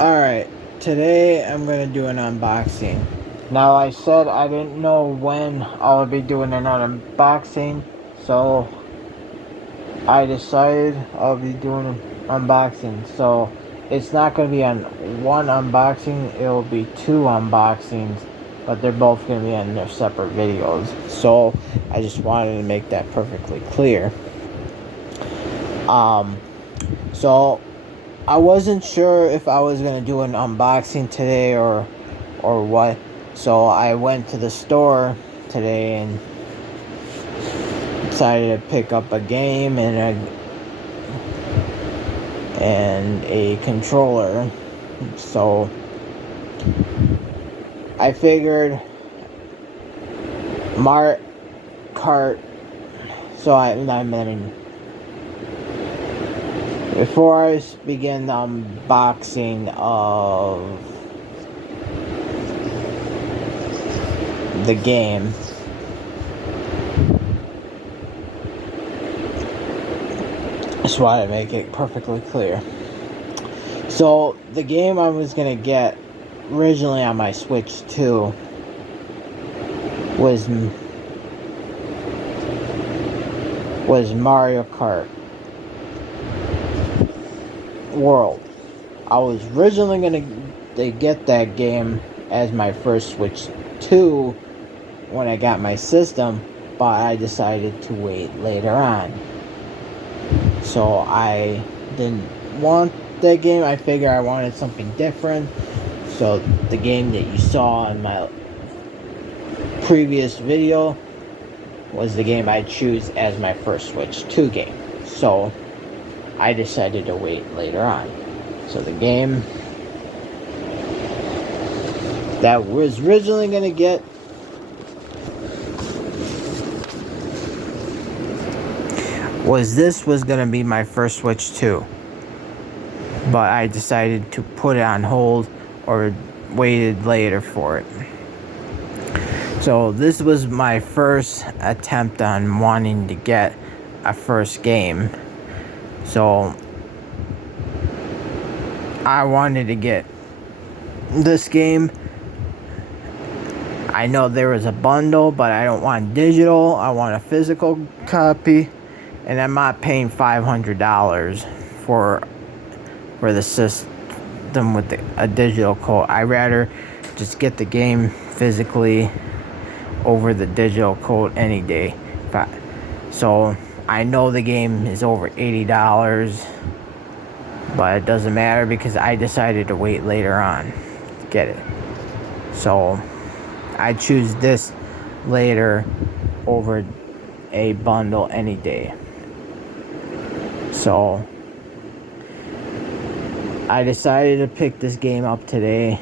Alright, today I'm going to do an unboxing. Now, I said I didn't know when I'll be doing an unboxing, so I decided I'll be doing an unboxing. So it's not going to be on one unboxing, it will be two unboxings, but they're both going to be on their separate videos. So I just wanted to make that perfectly clear. So I wasn't sure if I was gonna do an unboxing today or what. So I went to the store today and decided to pick up a game and a controller. So I figured Kart. So I mean, before I begin the unboxing of the game, I just want to make it perfectly clear. So the game I was gonna get originally on my Switch 2 was Mario Kart World. I was originally gonna get that game as my first Switch 2 when I got my system, but I decided to wait later on. So I didn't want that game. I figured I wanted something different. So the game that you saw in my previous video was the game I choose as my first Switch 2 game. So I decided to wait later on. So the game that I was originally going to get was going to be my first Switch 2. But I decided to put it on hold or waited later for it. So this was my first attempt on wanting to get a first game. So I wanted to get this game. I know there was a bundle, but I don't want digital. I want a physical copy. And I'm not paying $500 for the system with a digital code. I'd rather just get the game physically over the digital code any day. So I know the game is over $80, but it doesn't matter because I decided to wait later on to get it. So I choose this later over a bundle any day. So I decided to pick this game up today.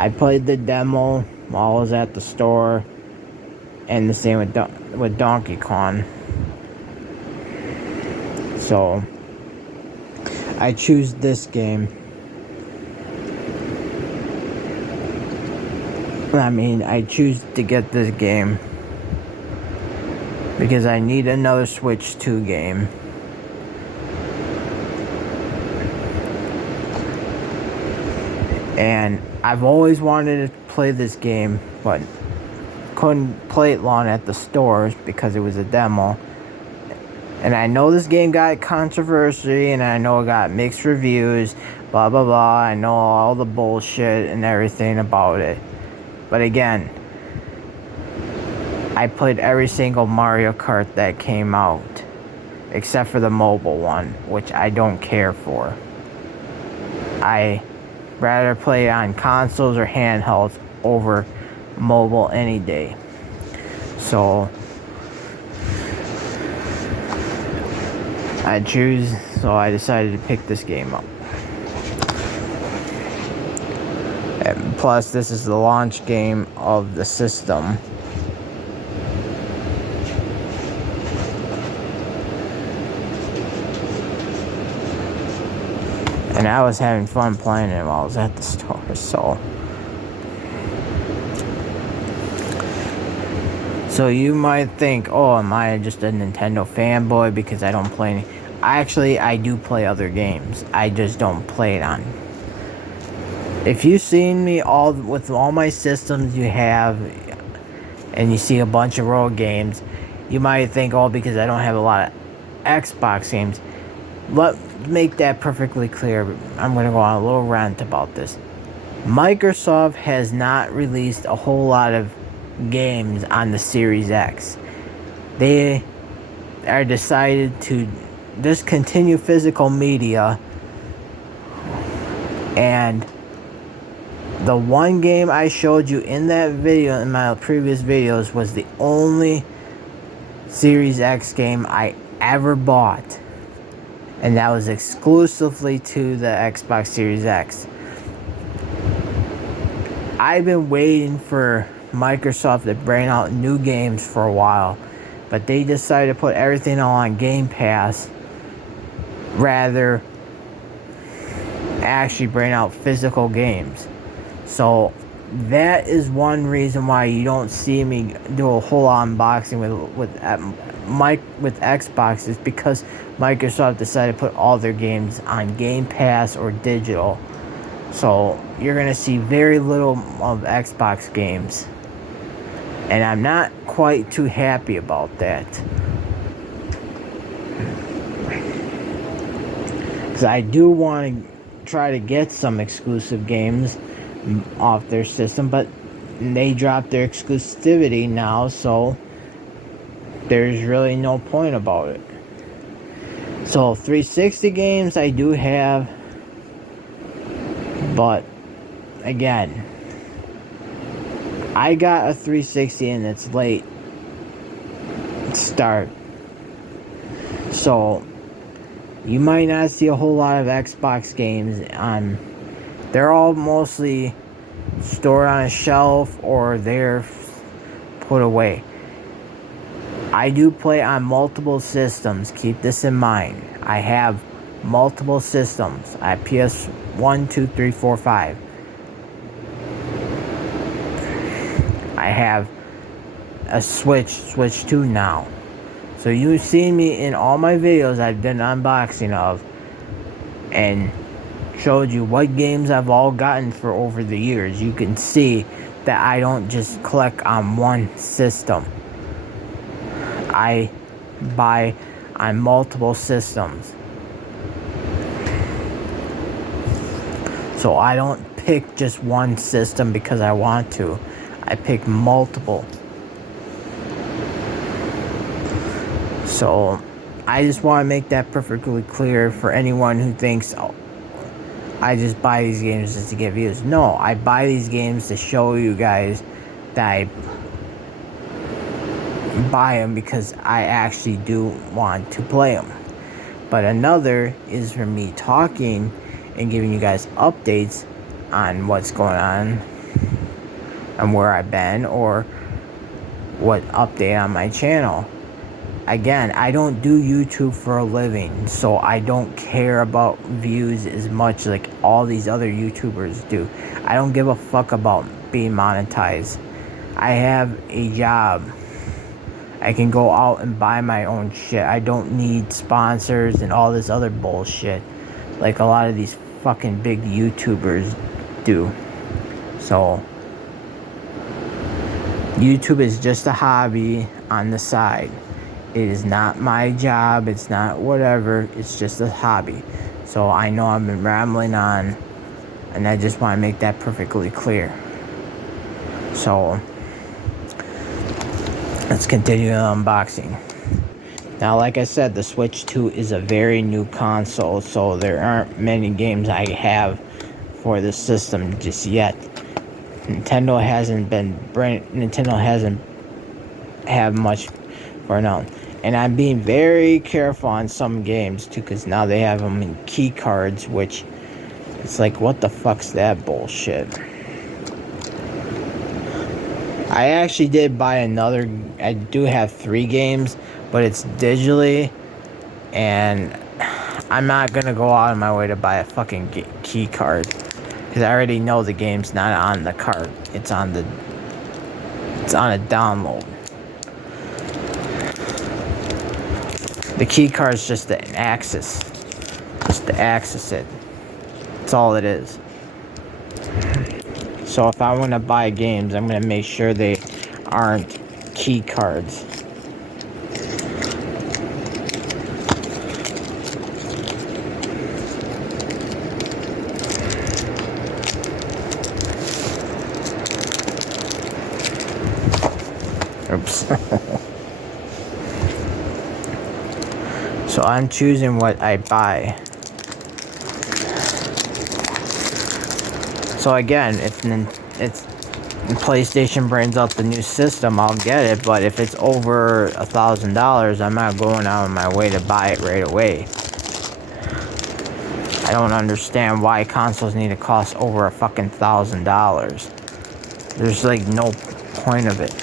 I played the demo while I was at the store, and the same with Donkey Kong. So I choose this game. I choose to get this game because I need another Switch 2 game. And I've always wanted to play this game, but couldn't play it long at the stores because it was a demo. And I know this game got controversy, and I know it got mixed reviews, blah blah blah. I know all the bullshit and everything about it. But again, I played every single Mario Kart that came out, except for the mobile one, which I don't care for. I rather play on consoles or handhelds over mobile any day. So I decided to pick this game up. And plus, this is the launch game of the system. And I was having fun playing it while I was at the store, So you might think, oh, am I just a Nintendo fanboy because I don't play any? I do play other games. I just don't play it on. If you've seen me with all my systems you have, and you see a bunch of road games, you might think, oh, because I don't have a lot of Xbox games. Let make that perfectly clear. I'm going to go on a little rant about this. Microsoft has not released a whole lot of games on the Series X. They are decided to discontinue physical media, and the one game I showed you in that video, in my previous videos, was the only Series X game I ever bought, and that was exclusively to the Xbox Series X. I've been waiting for Microsoft to bring out new games for a while, but they decided to put everything on Game Pass rather actually bring out physical games. So that is one reason why you don't see me do a whole unboxing with Xbox, is because Microsoft decided to put all their games on Game Pass or digital. So you're going to see very little of Xbox games. And I'm not quite too happy about that. Because I do want to try to get some exclusive games off their system, but they dropped their exclusivity now, so there's really no point about it. So 360 games I do have, but again, I got a 360 and it's late start, so you might not see a whole lot of Xbox games on. They're all mostly stored on a shelf or they're put away. I do play on multiple systems. Keep this in mind. I have multiple systems. I have PS1, 2, 3, 4, 5. I have a Switch 2 now. So you've seen me in all my videos I've done unboxing of, and showed you what games I've all gotten for over the years. You can see that I don't just click on one system. I buy on multiple systems. So I don't pick just one system because I want to. I pick multiple. So I just want to make that perfectly clear for anyone who thinks, oh, I just buy these games just to get views. No, I buy these games to show you guys that I buy them because I actually do want to play them. But another is for me talking and giving you guys updates on what's going on and where I've been, or what update on my channel. Again, I don't do YouTube for a living, so I don't care about views as much like all these other YouTubers do. I don't give a fuck about being monetized. I have a job. I can go out and buy my own shit. I don't need sponsors and all this other bullshit like a lot of these fucking big YouTubers do. So YouTube is just a hobby on the side. It is not my job. It's not whatever. It's just a hobby. So I know I've been rambling on, and I just want to make that perfectly clear. So let's continue the unboxing. Now, like I said, the Switch 2 is a very new console, so there aren't many games I have for the system just yet. Nintendo hasn't have much for now. And I'm being very careful on some games too, because now they have them in key cards, which it's like, what the fuck's that bullshit? I actually did buy another. I do have 3 games, but it's digitally, and I'm not gonna go out of my way to buy a fucking key card, because I already know the game's not on the card. It's on a download. The key card is just an axis. Just to access it. That's all it is. So if I want to buy games, I'm going to make sure they aren't key cards. Oops. So I'm choosing what I buy. So again, if PlayStation brings out the new system, I'll get it. But if it's over $1,000, I'm not going out of my way to buy it right away. I don't understand why consoles need to cost over a fucking $1,000. There's like no point of it.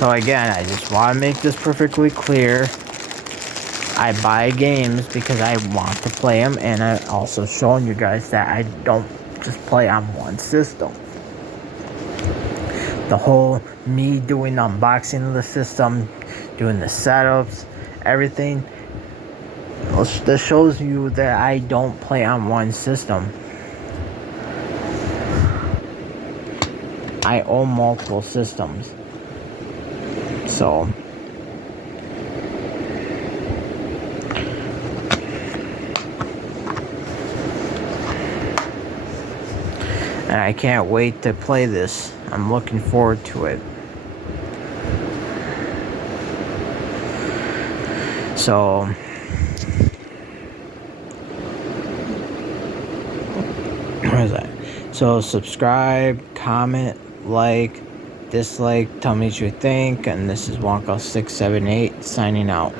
So again, I just want to make this perfectly clear. I buy games because I want to play them, and I also showing you guys that I don't just play on one system. The whole me doing the unboxing of the system, doing the setups, everything, this shows you that I don't play on one system. I own multiple systems. So and I can't wait to play this. I'm looking forward to it. So where is that? So subscribe, comment, like, dislike, tell me what you think, and this is Wonka678 signing out.